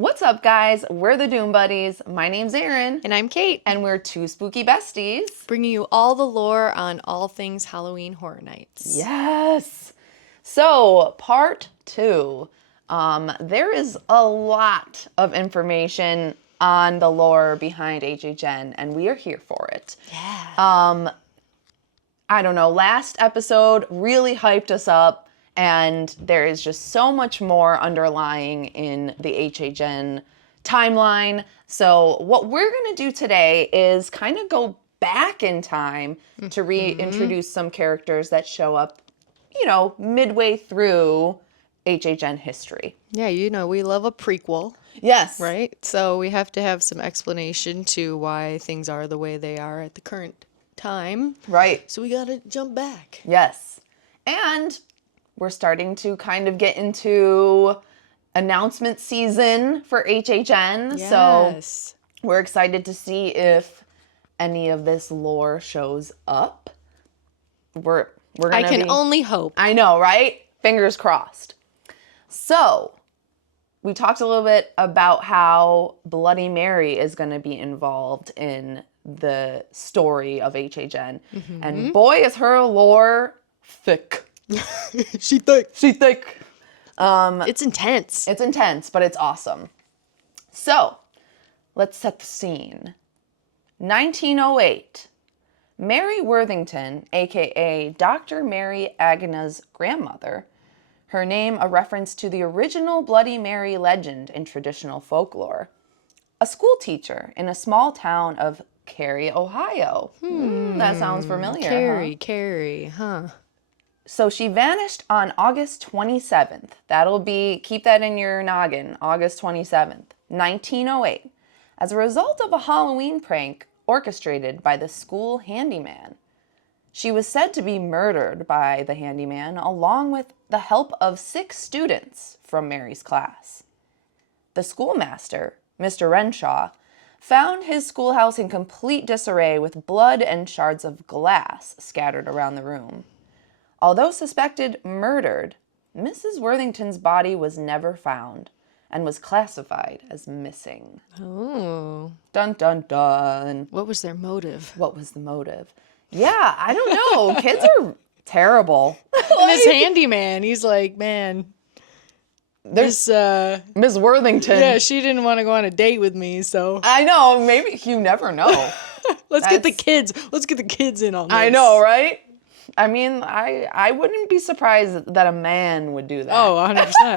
What's up, guys? We're the Doom Buddies. My name's Erin. And I'm Kate. And we're two spooky besties. Bringing you all the lore on all things Halloween Horror Nights. Yes! So, part 2. There is a lot of information on the lore behind HHN, and we are here for it. Yeah. I don't know, last episode really hyped us up, and there is just so much more underlying in the HHN timeline. So what we're going to do today is kind of go back in time to reintroduce some characters that show up, midway through HHN history. Yeah, we love a prequel. Yes. Right? So we have to have some explanation to why things are the way they are at the current time. Right. So we got to jump back. Yes. And we're starting to kind of get into announcement season for HHN. Yes. So we're excited to see if any of this lore shows up. We're gonna I can only hope. I know, right? Fingers crossed. So we talked a little bit about how Bloody Mary is going to be involved in the story of HHN. And boy, is her lore thick. She thick. She thick. It's intense. It's intense, but it's awesome. So, let's set the scene. 1908. Mary Worthington, aka Dr. Mary Agne's grandmother, her name a reference to the original Bloody Mary legend in traditional folklore, a school teacher in a small town of Cary, Ohio. That sounds familiar. Cary, huh? So she vanished on August 27th. Keep that in your noggin, August 27th, 1908, as a result of a Halloween prank orchestrated by the school handyman. She was said to be murdered by the handyman along with the help of 6 students from Mary's class. The schoolmaster, Mr. Renshaw, found his schoolhouse in complete disarray with blood and shards of glass scattered around the room. Although suspected murdered, Mrs. Worthington's body was never found and was classified as missing. Oh. Dun, dun, dun. What was their motive? What was the motive? Yeah, I don't know. Kids are terrible. And this handyman, he's like, man, There's Miss Worthington. yeah, she didn't want to go on a date with me, so I know. Maybe you never know. let's get the kids in on this. I know, right? I mean, I wouldn't be surprised that a man would do that. Oh, 100%.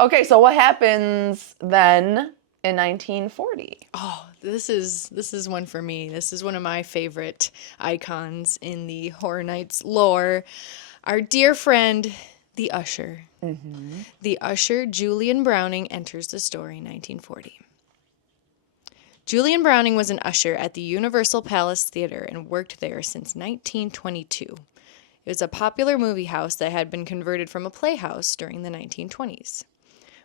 Okay, so what happens then in 1940? Oh, this is one for me. This is one of my favorite icons in the Horror Nights lore. Our dear friend, the usher. The usher, Julian Browning, enters the story in 1940. Julian Browning was an usher at the Universal Palace Theater and worked there since 1922. It was a popular movie house that had been converted from a playhouse during the 1920s.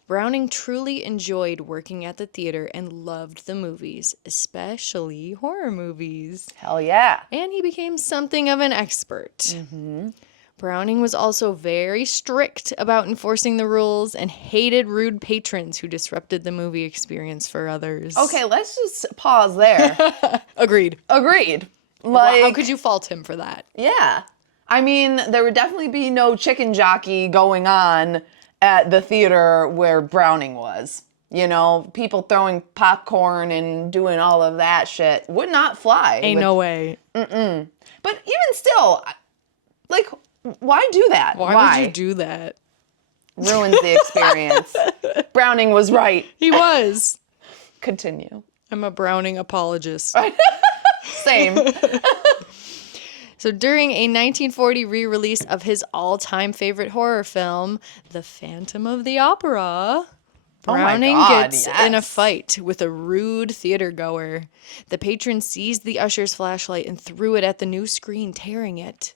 Browning truly enjoyed working at the theater and loved the movies, especially horror movies. Hell yeah. And he became something of an expert. Browning was also very strict about enforcing the rules and hated rude patrons who disrupted the movie experience for others. Okay, let's just pause there. Agreed. Like, How could you fault him for that? Yeah. I mean, there would definitely be no chicken jockey going on at the theater where Browning was. People throwing popcorn and doing all of that shit would not fly. Ain't no way. But even still, like, why do that? Why would you do that? Ruins the experience. Browning was right. He was. Continue. I'm a Browning apologist. Same. So during a 1940 re-release of his all-time favorite horror film, The Phantom of the Opera, Browning gets in a fight with a rude theater goer. The patron seized the usher's flashlight and threw it at the new screen, tearing it.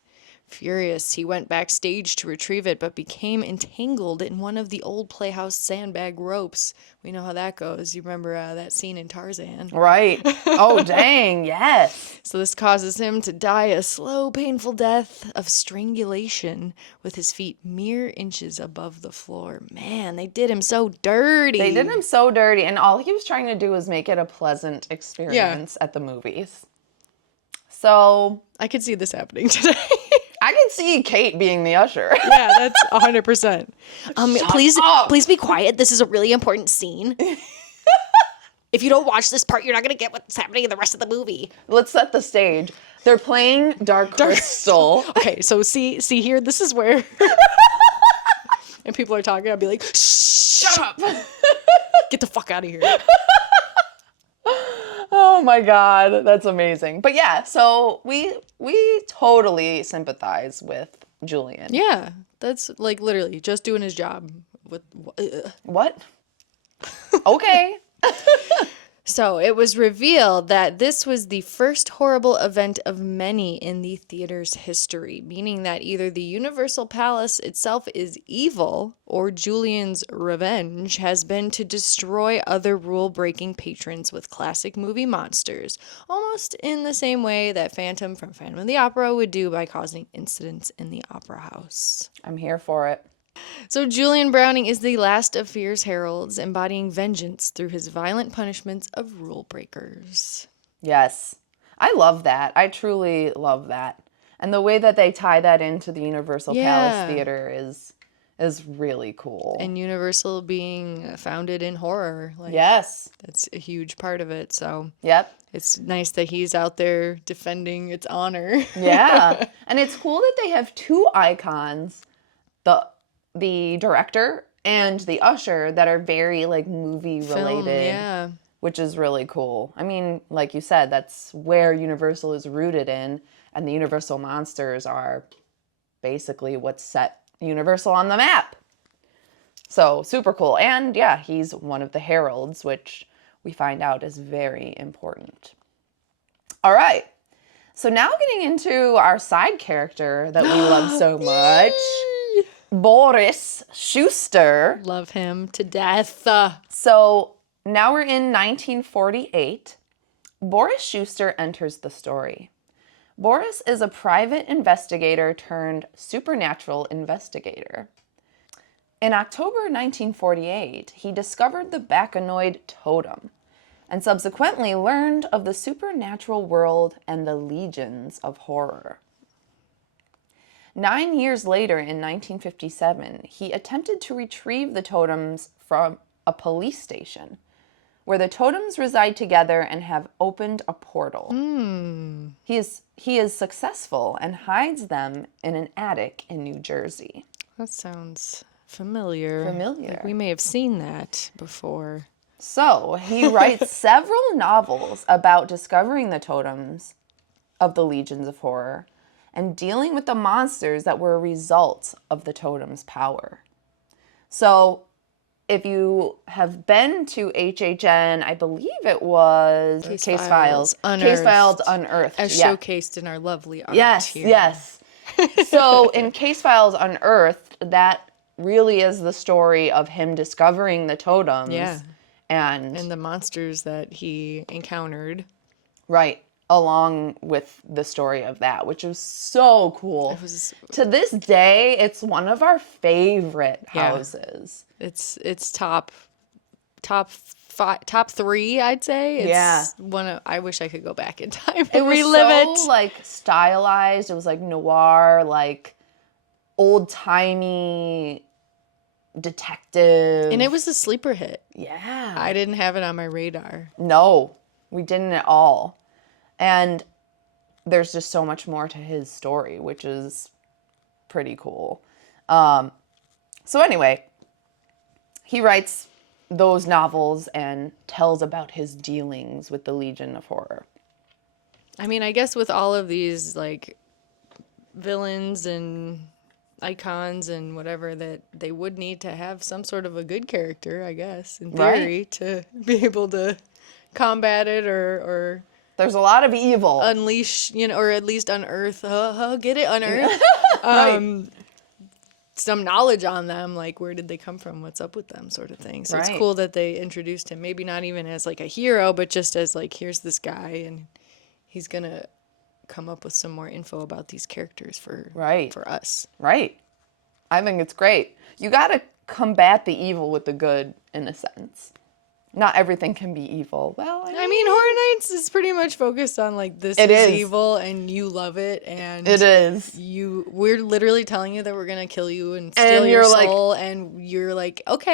Furious, he went backstage to retrieve it, but became entangled in one of the old Playhouse sandbag ropes. We know how that goes. You remember that scene in Tarzan? Right. Oh, dang, yes. So this causes him to die a slow, painful death of strangulation with his feet mere inches above the floor. Man, they did him so dirty. They did him so dirty, and all he was trying to do was make it a pleasant experience at the movies. So I could see this happening today. I can see Kate being the usher. Yeah, that's 100%. Please be quiet. This is a really important scene. If you don't watch this part, you're not going to get what's happening in the rest of the movie. Let's set the stage. They're playing Dark Crystal. Okay, so see here, this is where... and people are talking, I'd be like, Shut up. get the fuck out of here. Oh my God, that's amazing. But yeah, so we totally sympathize with Julian. Yeah, that's like literally just doing his job. What? Okay. So it was revealed that this was the first horrible event of many in the theater's history, meaning that either the Universal Palace itself is evil or Julian's revenge has been to destroy other rule-breaking patrons with classic movie monsters, almost in the same way that Phantom from Phantom of the Opera would do by causing incidents in the opera house. I'm here for it. So Julian Browning is the last of Fear's heralds, embodying vengeance through his violent punishments of rule breakers. Yes. I love that. I truly love that. And the way that they tie that into the Universal Palace Theater is really cool. And Universal being founded in horror. Like, yes. That's a huge part of it. So Yep. it's nice that he's out there defending its honor. Yeah. And it's cool that they have two icons, the director and the usher, that are very like movie related. Yeah. Which is really cool. I mean, like you said, that's where Universal is rooted in, and the Universal monsters are basically what set Universal on the map. So, super cool. And yeah, he's one of the heralds, which we find out is very important. All right. So now getting into our side character that we love so much, Boris Schuster. Love him to death. So now we're in 1948. Boris Schuster enters the story. Boris is a private investigator turned supernatural investigator. In October 1948, he discovered the Bacchanoid totem and subsequently learned of the supernatural world and the legions of horror. 9 years later, in 1957, he attempted to retrieve the totems from a police station, where the totems reside together and have opened a portal. He is successful and hides them in an attic in New Jersey. That sounds familiar. Familiar. We may have seen that before. So, he writes several novels about discovering the totems of the legions of horror and dealing with the monsters that were a result of the totem's power. So, if you have been to HHN, I believe it was Case Files Unearthed. As showcased in our lovely art here. Yes. So in Case Files Unearthed, that really is the story of him discovering the totems. Yeah. And the monsters that he encountered. Right. Along with the story of that, which was so cool. To this day, it's one of our favorite houses. It's top three, I'd say. It's one of, I wish I could go back in time and relive it. So like stylized. It was like noir, like old timey detective. And it was a sleeper hit. Yeah. I didn't have it on my radar. No, we didn't at all. And there's just so much more to his story, which is pretty cool. So anyway, he writes those novels and tells about his dealings with the Legion of Horror. I mean, I guess with all of these, like, villains and icons and whatever, that they would need to have some sort of a good character, I guess, in theory, to be able to combat it or There's a lot of evil. Unleash, or at least unearth, get it? Unearth? Right. Some knowledge on them, like where did they come from? What's up with them sort of thing. So it's Right. cool that they introduced him. Maybe not even as like a hero, but just as like, here's this guy and he's going to come up with some more info about these characters for us. Right. I think it's great. You got to combat the evil with the good, in a sense. Not everything can be evil. Well, I mean, Horror Nights is pretty much focused on like this is evil and you love it, and it is. We're literally telling you that we're gonna kill you and steal your soul, and you're like, okay.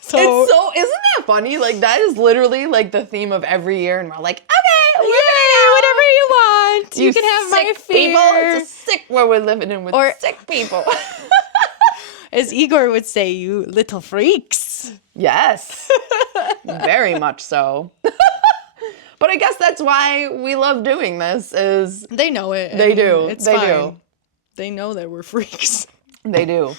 So isn't that funny? Like, that is literally like the theme of every year, and we're like, okay, whatever you want. You can have my sick fear. people. It's a sick world we're living in with sick people. As Igor would say, you little freaks. Yes, very much so. But I guess that's why we love doing this. Is they know it? They do. It's they fine. do. They know that we're freaks. They do.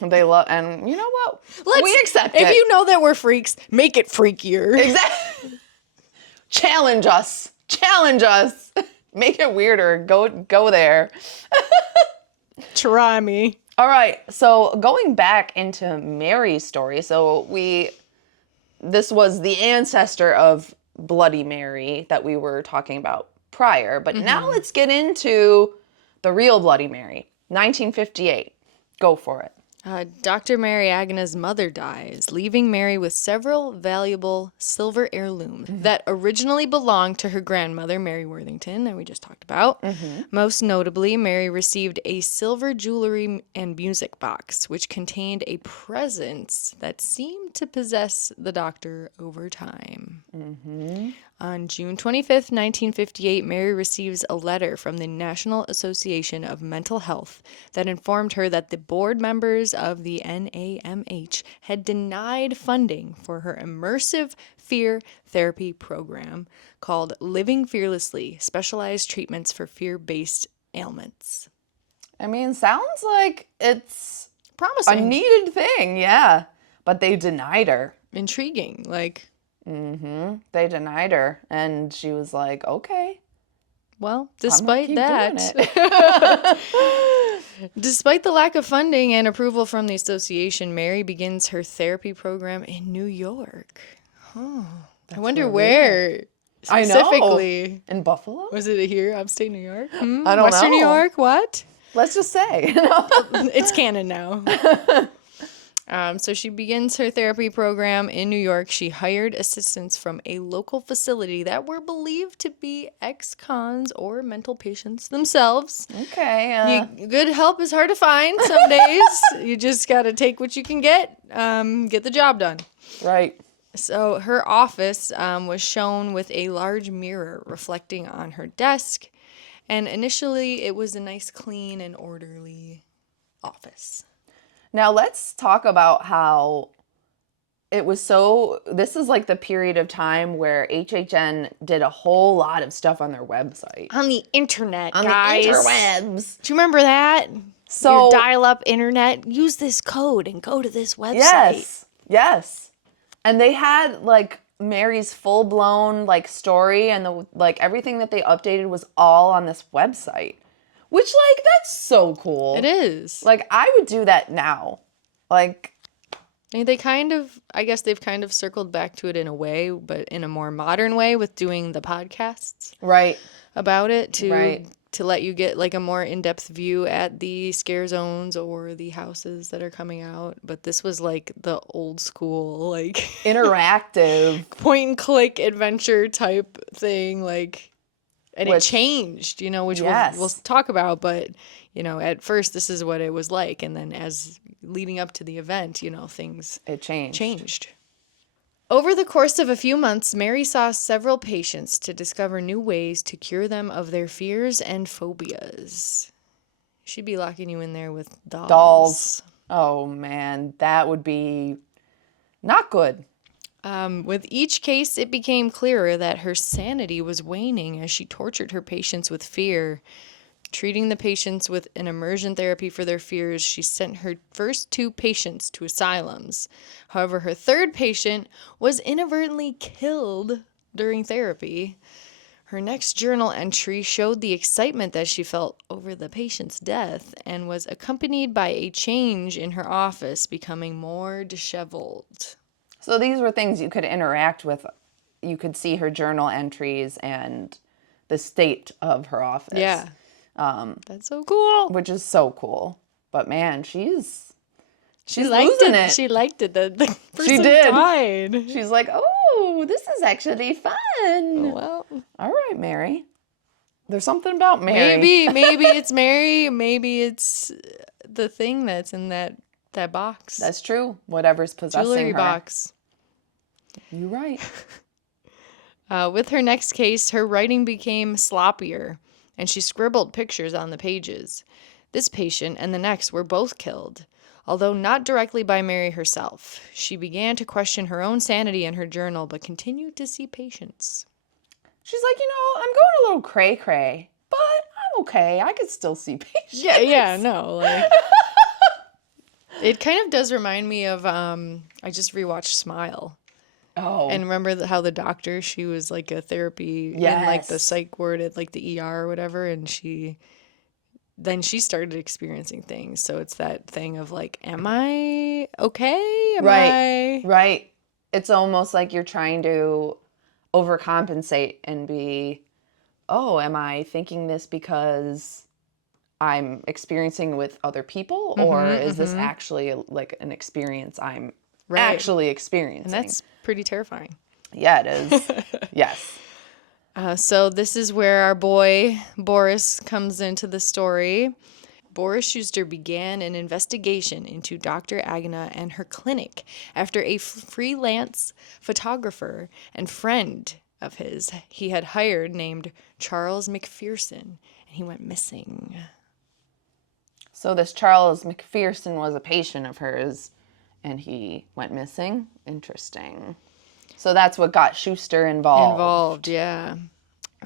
They love, and you know what? We accept it. If you know that we're freaks, make it freakier. Exactly. Challenge us. Challenge us. Make it weirder. Go there. Try me. All right, so going back into Mary's story, this was the ancestor of Bloody Mary that we were talking about prior, but now let's get into the real Bloody Mary, 1958. Go for it. Dr. Mary Agne's mother dies, leaving Mary with several valuable silver heirlooms that originally belonged to her grandmother, Mary Worthington, that we just talked about. Most notably, Mary received a silver jewelry and music box, which contained a presence that seemed to possess the doctor over time. On June 25th, 1958, Mary receives a letter from the National Association of Mental Health that informed her that the board members of the NAMH had denied funding for her immersive fear therapy program called Living Fearlessly, Specialized Treatments for Fear-Based Ailments. I mean, sounds like it's promising. A needed thing, yeah. But they denied her. Intriguing, like... They denied her, and she was like, okay. Well, despite that, doing despite the lack of funding and approval from the association, Mary begins her therapy program in New York. I wonder where specifically. I know. In Buffalo? Was it here, upstate New York? I don't know. Western New York, what? Let's just say. It's canon now. So she begins her therapy program in New York. She hired assistants from a local facility that were believed to be ex-cons or mental patients themselves. Okay. Good help is hard to find some days. You just got to take what you can get the job done. Right. So her office was shown with a large mirror reflecting on her desk. And initially, it was a nice, clean, and orderly office. Now let's talk about how it was this is like the period of time where HHN did a whole lot of stuff on their website. On the internet, On guys. the interwebs. Do you remember that? So your dial-up internet. Use this code and go to this website. Yes. And they had like Mary's full-blown like story, and everything that they updated was all on this website. Which, like, that's so cool. It is. Like, I would do that now. Like... And they I guess they've kind of circled back to it in a way, but in a more modern way with doing the podcasts. Right. About it to let you get, like, a more in-depth view at the scare zones or the houses that are coming out. But this was, like, the old school, like... interactive. Point-and-click adventure type thing, like... And it changed, which we'll talk about. But, at first this is what it was like. And then as leading up to the event, things changed. Over the course of a few months, Mary saw several patients to discover new ways to cure them of their fears and phobias. She'd be locking you in there with dolls. Oh, man. That would be not good. With each case, it became clearer that her sanity was waning as she tortured her patients with fear. Treating the patients with an immersion therapy for their fears, she sent her first 2 patients to asylums. However, her third patient was inadvertently killed during therapy. Her next journal entry showed the excitement that she felt over the patient's death and was accompanied by a change in her office, becoming more disheveled. So these were things you could interact with. You could see her journal entries and the state of her office. Yeah. That's so cool. Which is so cool. But man, she's liked losing it. it. She liked it. The person She did. died. She's like, oh, this is actually fun. Well, All right, Mary. There's something about Mary. maybe it's Mary. Maybe it's the thing that's in that box. That's true. Whatever's possessing jewelry her. box. You're right. With her next case, her writing became sloppier, and she scribbled pictures on the pages. This patient and the next were both killed, although not directly by Mary herself. She began to question her own sanity in her journal, but continued to see patients. She's like, I'm going a little cray-cray, but I'm okay. I could still see patients. Yeah, no, like... It kind of does remind me of, I just rewatched Smile. Oh. And remember how the doctor, she was like a therapy in like the psych ward at like the ER or whatever, and then she started experiencing things. So it's that thing of like, am I okay? Right. It's almost like you're trying to overcompensate and be, oh, am I thinking this because I'm experiencing with other people, or is this actually like an experience I'm actually experiencing? And that's pretty terrifying. Yeah, it is. Yes. So this is where our boy Boris comes into the story. Boris Schuster began an investigation into Dr. Agna and her clinic after a freelance photographer and friend of his he had hired named Charles McPherson, and he went missing. So this Charles McPherson was a patient of hers, and he went missing? Interesting. So that's what got Schuster involved. Yeah.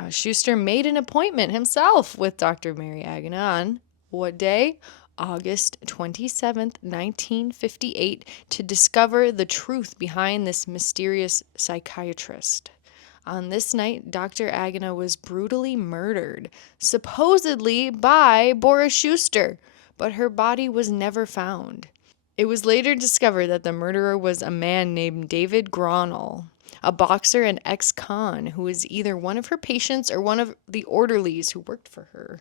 Schuster made an appointment himself with Dr. Mary Agna on what day? August 27th, 1958, to discover the truth behind this mysterious psychiatrist. On this night, Dr. Agna was brutally murdered, supposedly by Boris Schuster, but her body was never found. It was later discovered that the murderer was a man named David Gronall, a boxer and ex-con who was either one of her patients or one of the orderlies who worked for her.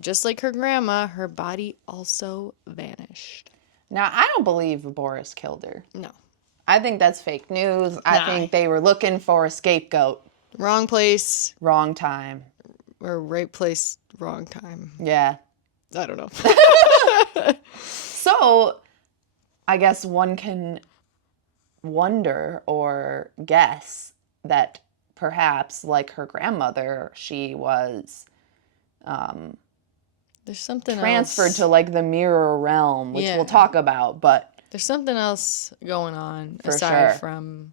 Just like her grandma, her body also vanished. Now, I don't believe Boris killed her. No. I think that's fake news. I think they were looking for a scapegoat. Wrong place. Wrong time. Or right place, wrong time. Yeah. I don't know. So, I guess one can wonder or guess that perhaps, like her grandmother, she was There's something transferred else. to like the mirror realm, which Yeah. we'll talk about, but There's something else going on For aside sure. from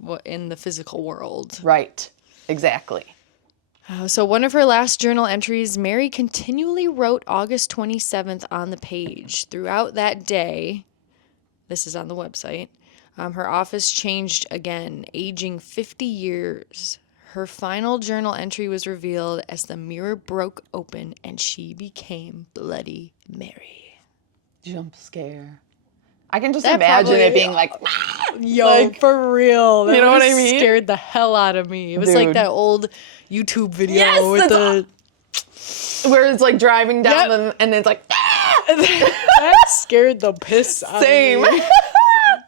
what in the physical world. right, exactly. So one of her last journal entries, Mary continually wrote August 27th on the page. Throughout that day, this is on the website, her office changed again, aging 50 years. Her final journal entry was revealed as the mirror broke open and she became Bloody Mary. Jump scare. I can just That imagine probably- it being like, Yo, Like, for real. That you know what I would've mean? Scared the hell out of me. It was like Dude. that old YouTube video Yes, with that's the... where it's like driving down Yep. and it's like, That scared the piss out same. of me.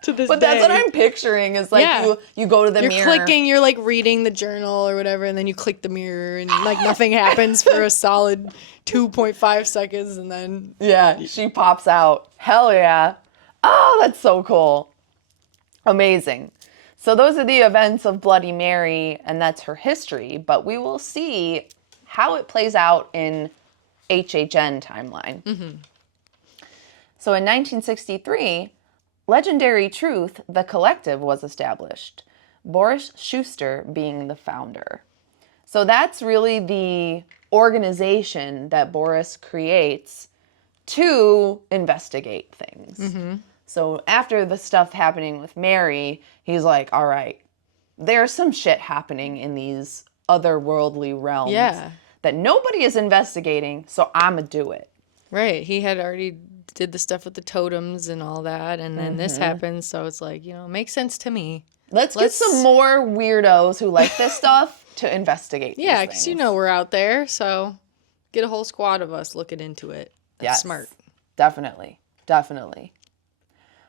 To this But that's what day. I'm picturing is like Yeah. you go to the You're mirror. clicking, you're like reading the journal or whatever, and then you click the mirror and like nothing happens for a solid 2.5 seconds, and then Yeah, she pops out. Hell yeah. Oh, that's so cool. Amazing. So those are the events of Bloody Mary, and that's her history, but we will see how it plays out in HHN timeline. So in 1963, Legendary Truth, the collective, was established, Boris Schuster being the founder. So that's really the organization that Boris creates to investigate things. So after the stuff happening with Mary, he's like, all right, there's some shit happening in these otherworldly realms Yeah. that nobody is investigating, so I'ma do it. Right. He had already did the stuff with the totems and all that, and then this happens, so it's like, it makes sense to me. Let's get some more weirdos who like this stuff to investigate Yeah, these because things. we're out there, so get a whole squad of us looking into it. That's Yes, smart. Definitely.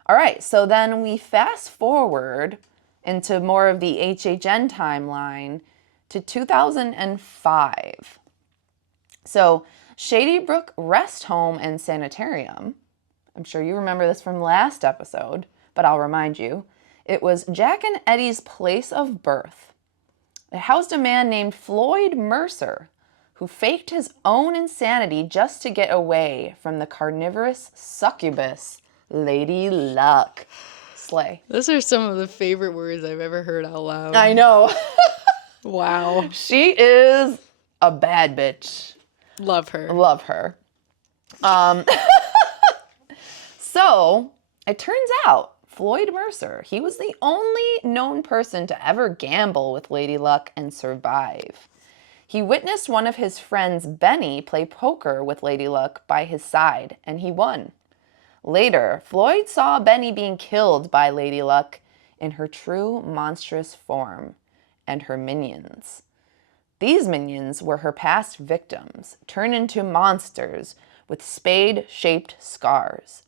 All right, so then we fast forward into more of the HHN timeline to 2005. So Shady Brook Rest Home and Sanitarium, I'm sure you remember this from last episode, but I'll remind you, it was Jack and Eddie's place of birth. It housed a man named Floyd Mercer, who faked his own insanity just to get away from the carnivorous succubus, Lady Luck. Slay. Those are some of the favorite words I've ever heard out loud. I know. Wow. She is a bad bitch. Love her. Love her. So, it turns out Floyd Mercer, he was the only known person to ever gamble with Lady Luck and survive. He witnessed one of his friends, Benny, play poker with Lady Luck by his side, and he won. Later, Floyd saw Benny being killed by Lady Luck in her true monstrous form and her minions. These minions were her past victims, turned into monsters with spade-shaped scars.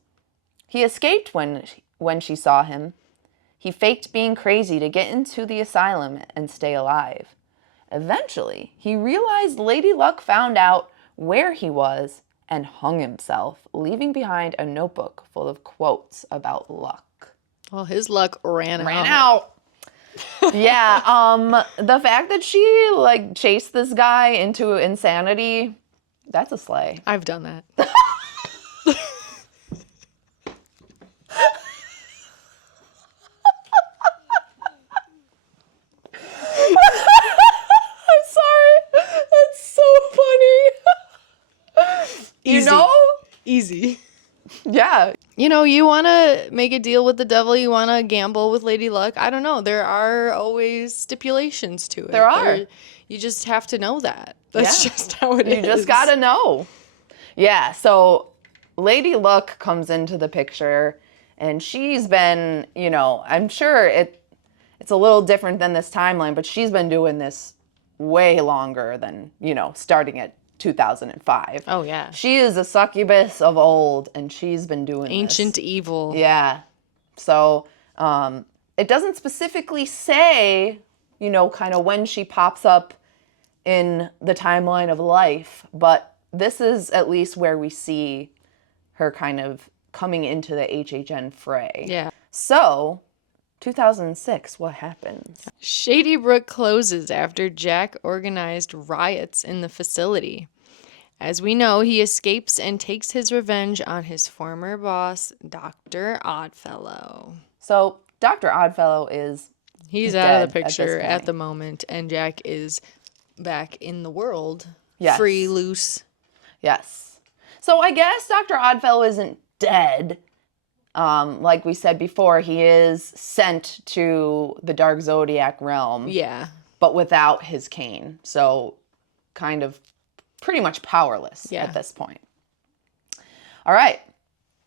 He escaped when she saw him. He faked being crazy to get into the asylum and stay alive. Eventually, he realized Lady Luck found out where he was and hung himself, leaving behind a notebook full of quotes about luck. Well, his luck ran out. Yeah, the fact that she chased this guy into insanity, that's a slay. I've done that. I'm sorry. That's so funny. Easy. Easy. Yeah. You want to make a deal with the devil, you want to gamble with Lady Luck. I don't know. There are always stipulations to it. There are. You just have to know that. That's just how it You is. just gotta know. Yeah, so Lady Luck comes into the picture, and she's been, I'm sure it's a little different than this timeline, but she's been doing this way longer than, starting at 2005. Oh, yeah. She is a succubus of old, and she's been doing Ancient this. evil. Yeah. So it doesn't specifically say, kind of when she pops up in the timeline of life, but this is at least where we see her kind of coming into the HHN fray. Yeah. So, 2006, what happens? Shady Brook closes after Jack organized riots in the facility. As we know, he escapes and takes his revenge on his former boss, Dr. Oddfellow. So, Dr. Oddfellow is He's dead out of the at this picture at point. the moment, and Jack is back in the world. Yes. Free, loose. Yes. So I guess Dr. Oddfellow isn't dead. Like we said before, he is sent to the Dark Zodiac realm. Yeah. But without his cane. So kind of pretty much powerless Yeah. at this point. All right.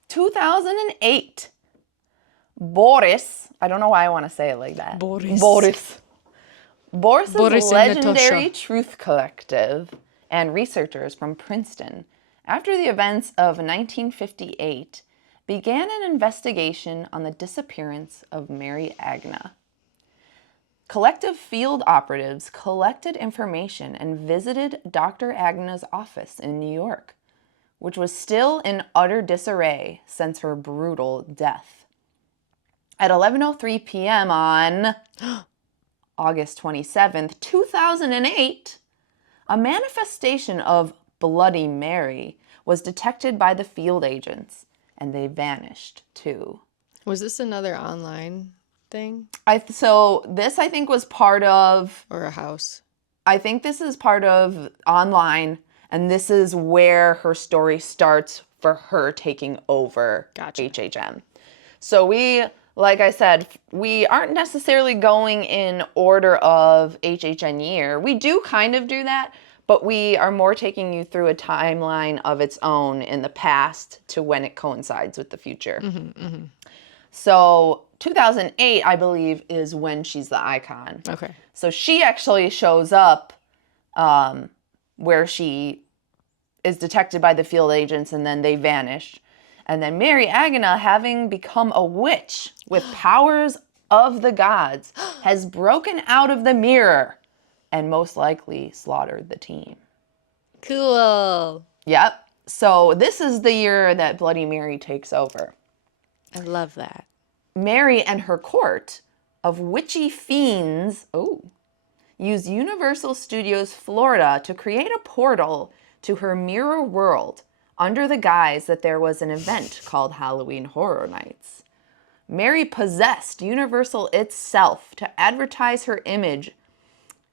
2008. Boris. I don't know why I want to say it like that. Boris. Boris's Boris and legendary Natasha. truth collective and researchers from Princeton, after the events of 1958, began an investigation on the disappearance of Mary Agna. Collective field operatives collected information and visited Dr. Agna's office in New York, which was still in utter disarray since her brutal death. At 11:03 p.m. on August 27th, 2008, a manifestation of Bloody Mary was detected by the field agents, and they vanished too. Was this another online thing So this, I think, was part of, or a house? I think this is part of online, and this is where her story starts for her taking over Gotcha. HHN. So we like I said, we aren't necessarily going in order of HHN year. We do kind of do that, but we are more taking you through a timeline of its own in the past to when it coincides with the future. So 2008, I believe, is when she's the icon. Okay. So she actually shows up where she is detected by the field agents, and then they vanish. And then Mary Agana, having become a witch with powers of the gods, has broken out of the mirror and most likely slaughtered the team. Cool. Yep. So this is the year that Bloody Mary takes over. I love that. Mary and her court of witchy fiends, use Universal Studios Florida to create a portal to her mirror world under the guise that there was an event called Halloween Horror Nights. Mary possessed Universal itself to advertise her image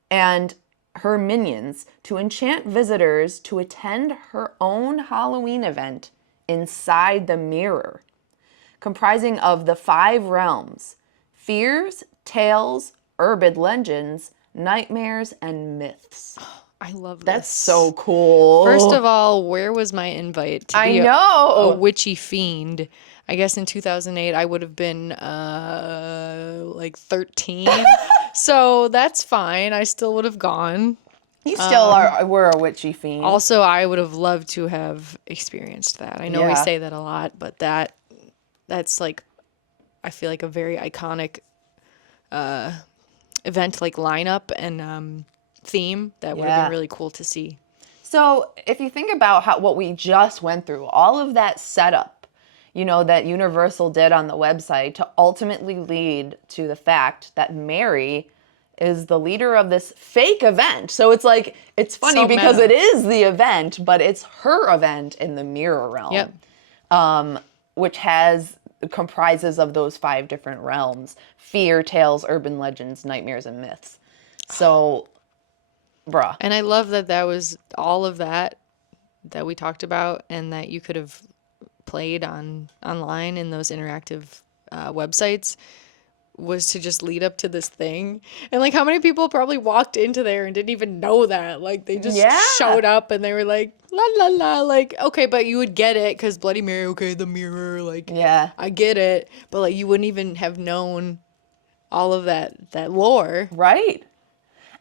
and her minions to enchant visitors to attend her own Halloween event inside the mirror, comprising of the 5 realms: fears, tales, urban legends, nightmares, and myths. I love this. That's so cool. First of all, where was my invite to I be know. a witchy fiend? I guess in 2008 I would have been like 13. So that's fine. I still would have gone. You still were a witchy fiend. Also, I would have loved to have experienced that. I know we Yeah. say that a lot, but that's like, I feel like a very iconic event, like lineup and theme that would have Yeah. been really cool to see. So if you think about what we just went through, all of that setup, that Universal did on the website to ultimately lead to the fact that Mary is the leader of this fake event. So it's like, it's funny So because meta. it is the event, but it's her event in the mirror realm. Yep. Which comprises of those 5 different realms: fear, tales, urban legends, nightmares, and myths. So, bruh. And I love that was all of that we talked about, and that you could have played online in those interactive websites, was to just lead up to this thing. And like, how many people probably walked into there and didn't even know that? Like, they just Yeah. showed up and they were like, la la la, like, okay, but you would get it because Bloody Mary, okay, the mirror, like, Yeah. I get it, but like, you wouldn't even have known all of that lore. Right.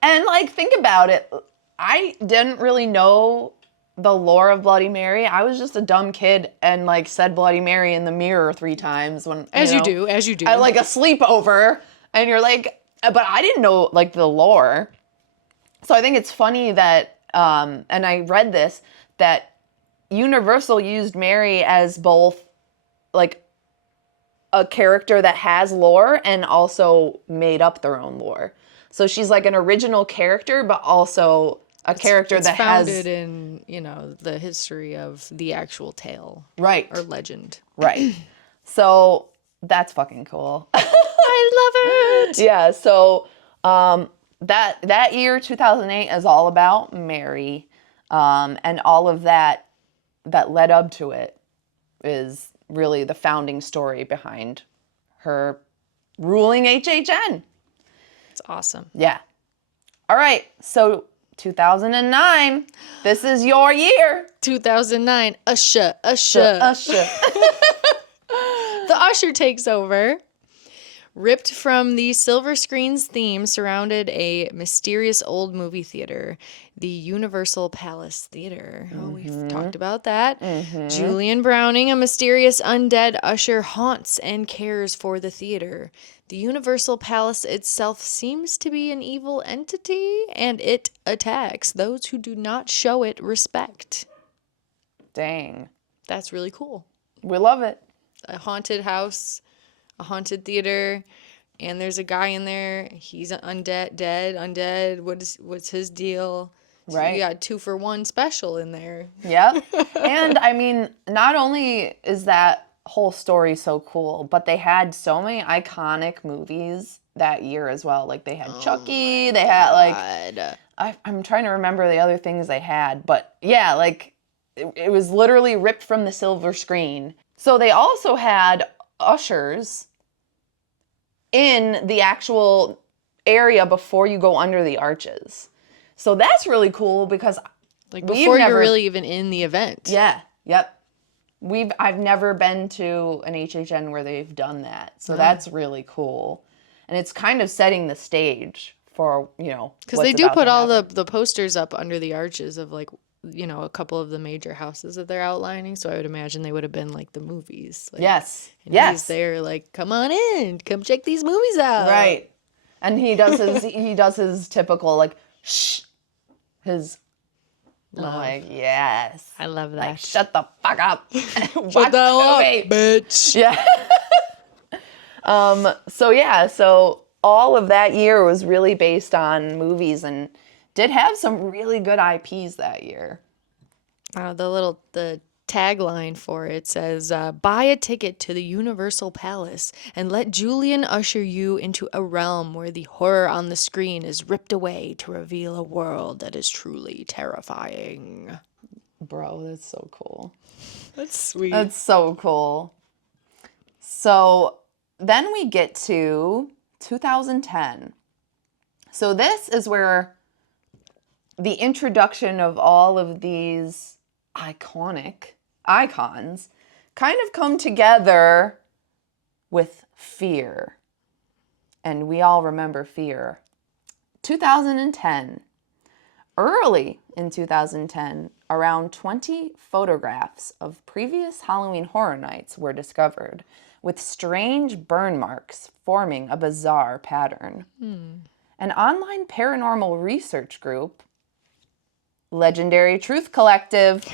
And like, think about it. I didn't really know the lore of Bloody Mary. I was just a dumb kid and like said Bloody Mary in the mirror 3 times when As you do. at like a sleepover, and you're like, but I didn't know like the lore. So I think it's funny that and I read this, that Universal used Mary as both like a character that has lore and also made up their own lore. So she's like an original character, but also a character It's that founded has in, the history of the actual tale right, or legend. right. So that's fucking cool. I love it. Yeah. So that year, 2008, is all about Mary, and all of that led up to it is really the founding story behind her ruling HHN. It's awesome. Yeah. All right. So 2009, this is your year. 2009, Usher. Usher. The Usher takes over. Ripped from the silver screen's theme surrounded a mysterious old movie theater, the Universal Palace Theater. Oh, we've talked about that. Julian Browning, a mysterious undead usher, haunts and cares for the theater. The Universal Palace itself seems to be an evil entity, and it attacks those who do not show it respect. Dang. That's really cool. We love it. A haunted house, a haunted theater, and there's a guy in there. He's undead. What's his deal? Right. You got 2-for-1 special in there. Yep. And I mean, not only is that whole story so cool, but they had so many iconic movies that year as well. Like they had Chucky, they had like, I'm trying to remember the other things they had, but yeah, like it was literally ripped from the silver screen. So they also had ushers in the actual area before you go under the arches. So that's really cool because Like we've before never, you're really even in the event. Yeah, yep. I've never been to an HHN where they've done that. So that's really cool. And it's kind of setting the stage for, Because they do put all the posters up under the arches of like, a couple of the major houses that they're outlining. So I would imagine they would have been like the movies. Like, Yes. and Yes. he's there like, come on in, come check these movies out. Right. And he does his typical like shh. His Love. like, yes. I love that. Like, shut the fuck up. Shut Watch the hell up, movie. bitch. Yeah. So all of that year was really based on movies and did have some really good IPs that year. The tagline for it says, buy a ticket to the Universal Palace and let Julian usher you into a realm where the horror on the screen is ripped away to reveal a world that is truly terrifying. Bro, that's so cool. That's sweet. That's so cool. So then we get to 2010. So this is where the introduction of all of these iconic icons kind of come together with fear. And we all remember fear. 2010. Early in 2010, around 20 photographs of previous Halloween Horror Nights were discovered, with strange burn marks forming a bizarre pattern. An online paranormal research group, Legendary Truth Collective,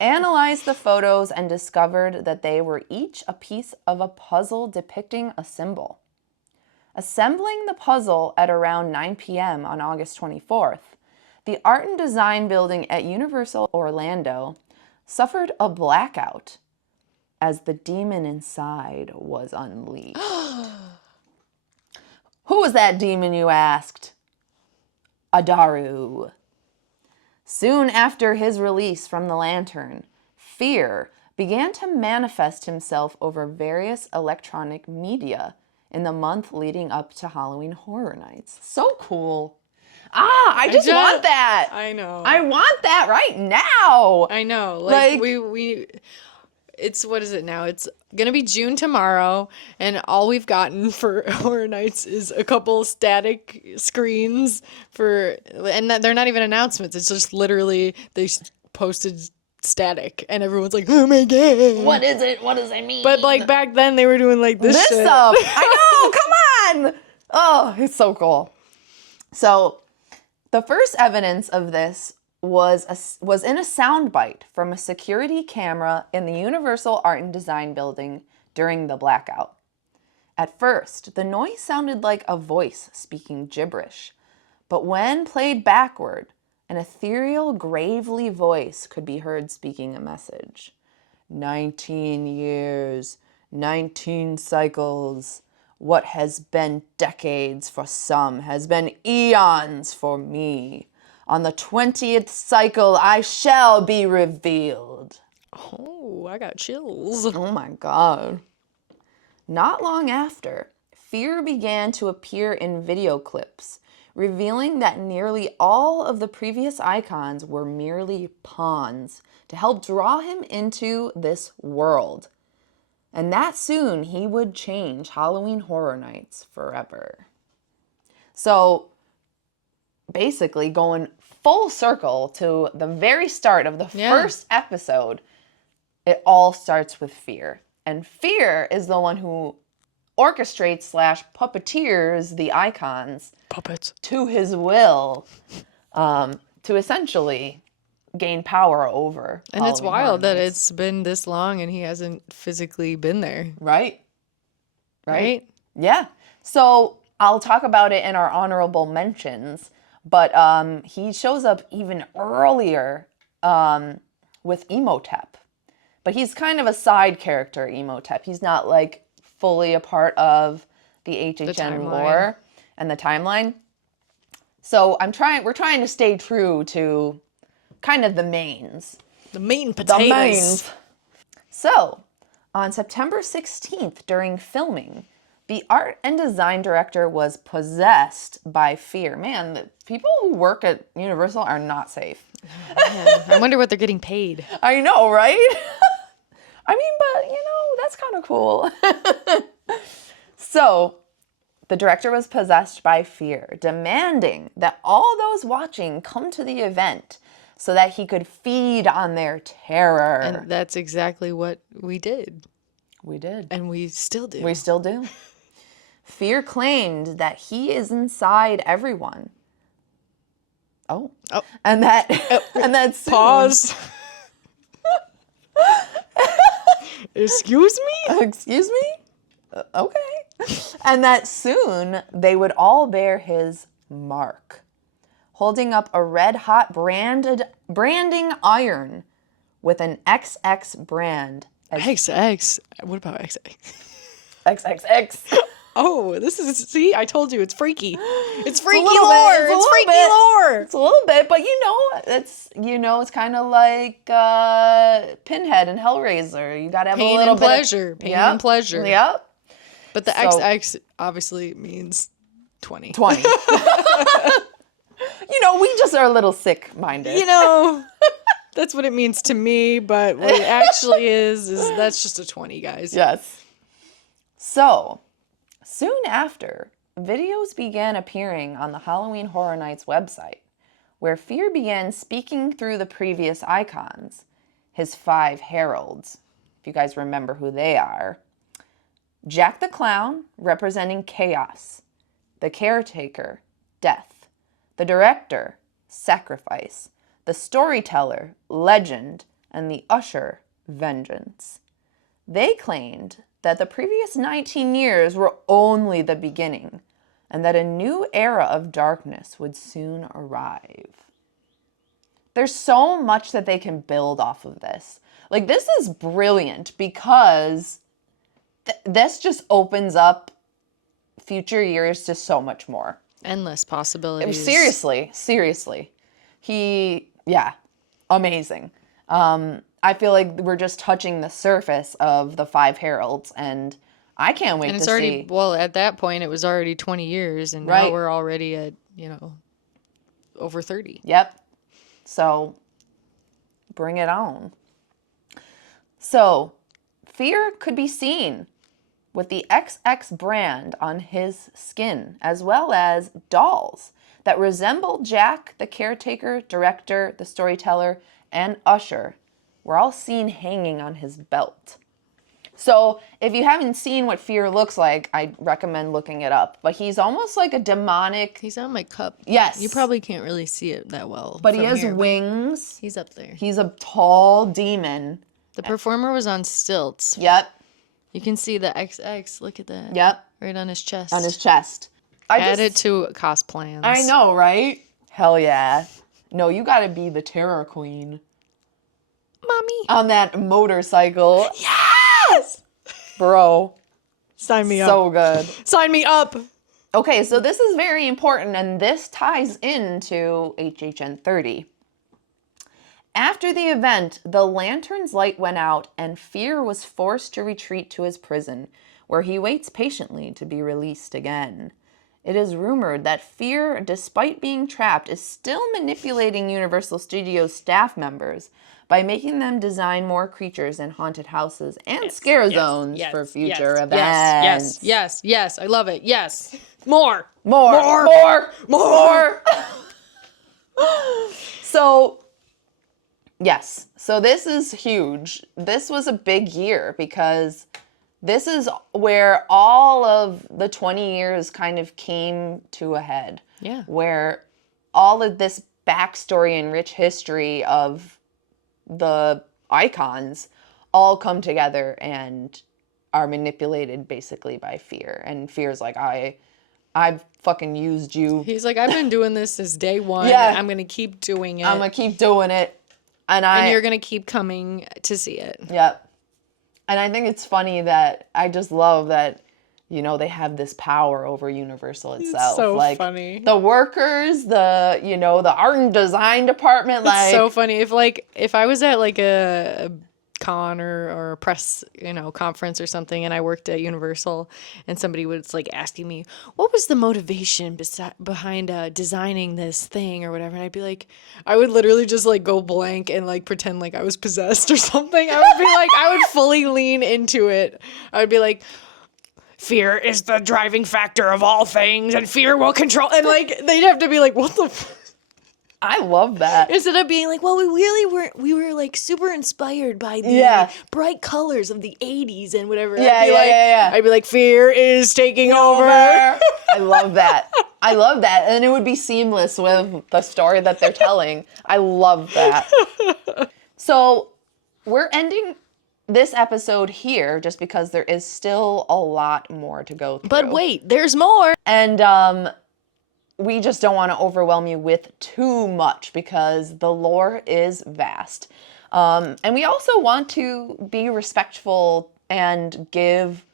analyzed the photos and discovered that they were each a piece of a puzzle depicting a symbol. Assembling the puzzle at around 9 p.m. on August 24th, the Art and Design Building at Universal Orlando suffered a blackout as the demon inside was unleashed. Who was that demon, you asked? Adaru. Soon after his release from the lantern, fear began to manifest himself over various electronic media in the month leading up to Halloween Horror Nights. So cool. I just want that. I know. I want that right now. I know. Like we it's, what is it now? It's gonna be June tomorrow, and all we've gotten for Horror Nights is a couple static screens and they're not even announcements. It's just literally they posted static, and everyone's like, "Oh my god, What is it? What does it mean?" But like back then, they were doing like this shit. stuff. I know. Come on. Oh, it's so cool. So, the first evidence of this was in a soundbite from a security camera in the Universal Art and Design Building during the blackout. At first, the noise sounded like a voice speaking gibberish, but when played backward, an ethereal, gravely voice could be heard speaking a message. 19 years, 19 cycles. What has been decades for some has been eons for me. On the 20th cycle, I shall be revealed. Oh, I got chills. Oh my God. Not long after, fear began to appear in video clips, revealing that nearly all of the previous icons were merely pawns to help draw him into this world. And that soon he would change Halloween Horror Nights forever. So, basically going full circle to the very start of the first episode, it all starts with fear. And fear is the one who orchestrates / puppeteers the icons Puppets to his will, to essentially gain power over. And it's Halloween Horror wild that Nights. it's been this long and he hasn't physically been there. Right? Right? Yeah. So I'll talk about it in our honorable mentions, but he shows up even earlier with Emotep. But he's kind of a side character, Emotep. He's not like fully a part of the HHN lore and the timeline. So we're trying to stay true to kind of the mains. The meat and potatoes. The mains. So, on September 16th, during filming, The art and design director was possessed by fear. Man, the people who work at Universal are not safe. Man, I wonder what they're getting paid. I know, right? I mean, but, that's kind of cool. So, the director was possessed by fear, demanding that all those watching come to the event so that he could feed on their terror. And that's exactly what we did. We did. And we still do. We still do. Fear claimed that he is inside everyone. Oh. And that soon, Pause. Excuse me? Excuse me? Okay. And that soon they would all bear his mark, holding up a red-hot branding iron with an XX brand. XX. What about XX? XXX. Oh, see, I told you, it's freaky. It's freaky little lore. bit, It's freaky bit. lore. It's a little bit, but it's kind of like Pinhead and Hellraiser. You got to have Pain a little and bit pleasure. Pain and pleasure. Yep. But the So- XX obviously means 20. 20. We just are a little sick-minded. That's what it means to me, but what it actually is that's just a 20, guys. Yes. So, soon after, videos began appearing on the Halloween Horror Nights website, where Fear began speaking through the previous icons, his 5 heralds, if you guys remember who they are. Jack the Clown, representing chaos. The Caretaker, death. The Director, sacrifice. The Storyteller, legend. And the Usher, vengeance. They claimed that the previous 19 years were only the beginning, and that a new era of darkness would soon arrive. There's so much that they can build off of this. Like, this is brilliant because this just opens up future years to so much more. Endless possibilities. Seriously. Amazing. I feel like we're just touching the surface of the 5 heralds, and I can't wait And it's to already, see. well, at that point, it was already 20 years, and Right. now we're already at, over 30. Yep. So, bring it on. So, Fear could be seen with the XX brand on his skin, as well as dolls that resemble Jack, the Caretaker, Director, the Storyteller, and Usher, were all seen hanging on his belt. So, if you haven't seen what Fear looks like, I recommend looking it up. But he's almost like a demonic... He's on my cup. Yes. You probably can't really see it that well. But he from has here, wings. He's up there. He's a tall demon. The performer was on stilts. Yep. You can see the XX. Look at that. Yep. Right on his chest. On his chest. Add it to cosplayans. I know, right? Hell yeah. No, you gotta be the Terror Queen. Mommy. On that motorcycle. Yes! Bro. Sign me So good. Sign me up. Okay, so this is very important, and this ties into HHN 30. After the event, the lantern's light went out, and Fear was forced to retreat to his prison, where he waits patiently to be released again. It is rumored that Fear, despite being trapped, is still manipulating Universal Studios staff members by making them design more creatures in haunted houses and scare zones for future events. Yes. I love it. Yes. More. So, yes. So this is huge. This was a big year because this is where all of the 20 years kind of came to a head. Yeah. Where all of this backstory and rich history of the icons all come together and are manipulated basically by Fear. And Fear's like, I've fucking used you. He's like, I've been doing this since day one. Yeah. I'm going to keep doing it. I'm going to keep doing it. And you're going to keep coming to see it. Yep. And I think it's funny that I just love that, they have this power over Universal itself. It's so like, funny. The workers, the art and design department, It's so funny. If I was at like a con or a press, conference or something, and I worked at Universal, and somebody was like asking me, what was the motivation behind designing this thing or whatever, and I'd be like, I would literally just like go blank and like pretend like I was possessed or something. I would be like, I would fully lean into it. I would be like, fear is the driving factor of all things, and fear will control. And like, they'd have to be like, what the I love that. Instead of being like, well, we were like super inspired by the bright colors of the 80s and whatever. I'd be like, fear is taking over. I love that. I love that. And it would be seamless with the story that they're telling. I love that. So we're ending this episode here just because there is still a lot more to go through. But wait, there's more. And we just don't want to overwhelm you with too much because the lore is vast. And we also want to be respectful and give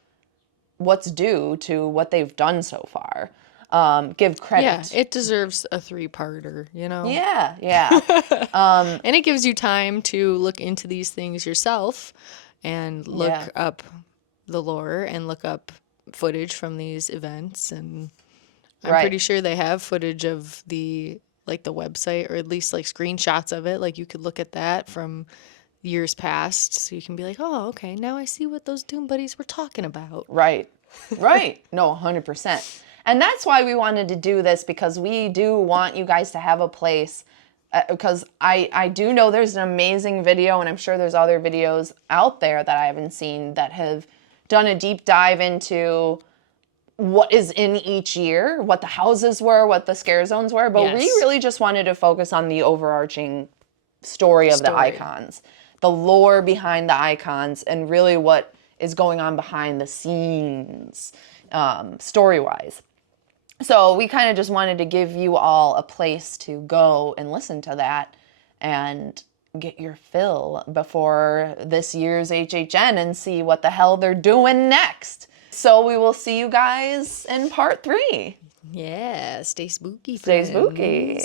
what's due to what they've done so far. Give credit. Yeah, it deserves a 3-parter, Yeah. And it gives you time to look into these things yourself and look up the lore and look up footage from these events. And I'm pretty sure they have footage of the website, or at least like screenshots of it. Like you could look at that from years past, so you can be like, oh, okay, now I see what those Doom Buddies were talking about. Right. No, 100%. And that's why we wanted to do this, because we do want you guys to have a place, because I do know there's an amazing video, and I'm sure there's other videos out there that I haven't seen that have done a deep dive into what is in each year, what the houses were, what the scare zones were. But we really just wanted to focus on the overarching story of the icons, the lore behind the icons, and really what is going on behind the scenes, story-wise. So we kind of just wanted to give you all a place to go and listen to that and get your fill before this year's HHN and see what the hell they're doing next. So we will see you guys in part 3. Yeah, stay spooky, Stay friends. spooky.